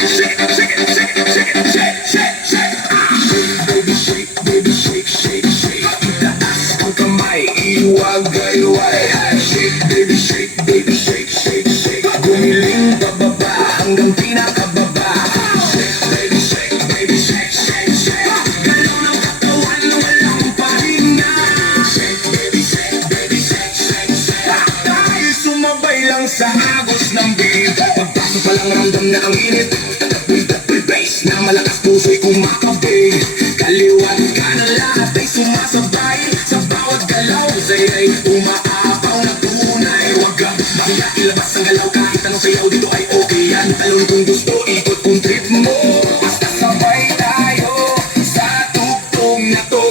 Shake it, shake it, shake it, shake it, shake, shake, shake. Baby shake, baby shake, shake, shake. Itaas ang kamay, iwag-iwag. Shake, baby shake, baby shake, shake, shake. Gumiling pababa hanggang pinakababa. Shake, baby shake, baby shake, shake, shake. Galaw ng katawan, walang pahinga. Shake, baby shake, baby shake, shake, shake. Dahil sumabay lang sa agos ng beat. Pagpasok pa lang ramdam na ang init. With bass na malakas puso'y kumakabay. Kaliwat ka na lahat ay sumasabay. Sa bawat galaw sa'y ay umaapaw na tunay. Huwag kang mahiya, ilabas ang galaw. Kahit anong sayaw dito ay okay yan. Talon kung gusto, ikot kung trip mo. Basta sabay tayo sa tugtog na to.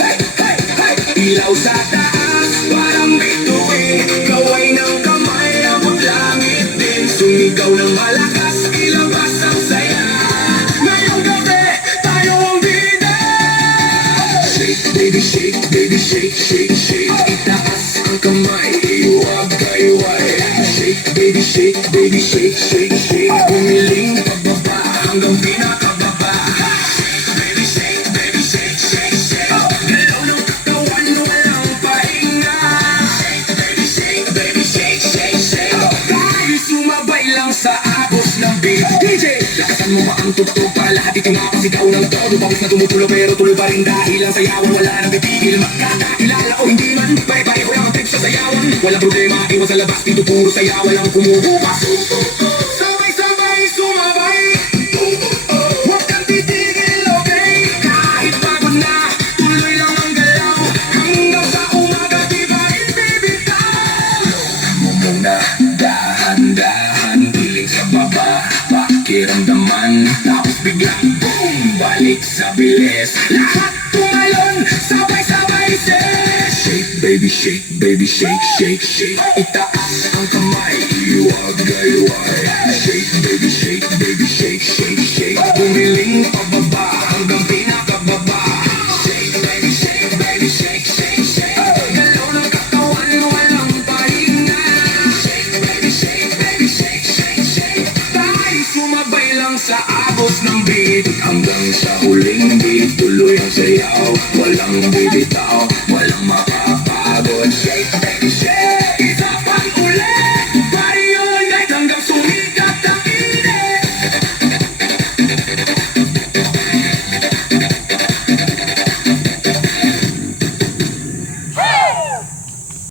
Hey, hey, hey. Ilaw sa taas, parang bituin. Gaway ng kamay, abot langit din. Sumigaw ng malakas, ilabas ang saya. Ngayong gabi, tayo ang bida. Shake, baby shake, baby shake, shake, shake. Itaas ang kamay, iwag-iwag. Shake, baby shake, baby shake, shake, shake. Bumiling pababa hanggang pinakababa. Shake, baby shake, baby shake, shake, shake. Galaw ng katawan, walang pahinga. Shake, baby shake, baby shake, shake, shake. Dahil sumabay lang sa agos ng beat. DJ, lakasan mo ba ang tugtog para lahat itinapasigaw ng todo? Pawis na tumutulo pero tuloy pa rin dahil ang sayawan wala nang titigil. Magkakilala o hindi man, pare-pareho lang ang trip sa sayawan. Walang problema, iwan sa labas, dito puro sayawan lang kumuhupas. Sabay-sabay sumabay. Huwag kang titigil, okay? Kahit pagod na, tuloy lang ang galaw. Hanggang sa umaga, di ba rin bibitaw? Mo muna, dahan-dahan, piling sa baba, pakiramdaman. Tapos biglang boom, balik sa bilis. Lahat tumalon, sabay-sabay shake, baby shake, baby shake, shake, shake. Itaas ang kamay, iwag-iwag. Shake, baby shake, baby shake, shake, shake. Bumiling pababa hanggang pinakababa. Shake, baby shake, baby shake, shake, shake. Galaw ng katawan, walang pahinga. Shake, baby shake, baby shake, shake, shake. Dahil sumabay lang sa agos ng beat. Hanggang sa huling beat, tuloy ang sayaw. Walang bibitaw, walang makapagod. Shake,